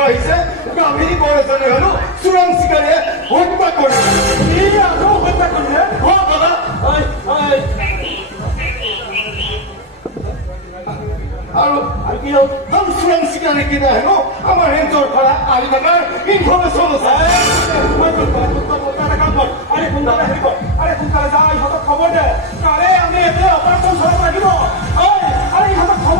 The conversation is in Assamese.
খবৰ আহিছে গাভীনি বৰ এজনে হেনো চোৰাং চিকাৰীয়ে হত্যা কৰিলে আৰু হত্যা কৰিলে দাদা আৰু কি হ'ল চোৰাং চিকাৰী কিনা হেনো আমাৰ ৰেঞ্জৰ পৰা আহি থকাৰ ইনফৰমেশ্যন আছে আৰে সোনকালে হেৰি কৰ আৰে সোনকালে যা ইহঁতক খবৰ দে আৰে আমি এতিয়া অপাৰেশ্যন চলাব লাগিব আৰে ইহঁতক খবৰ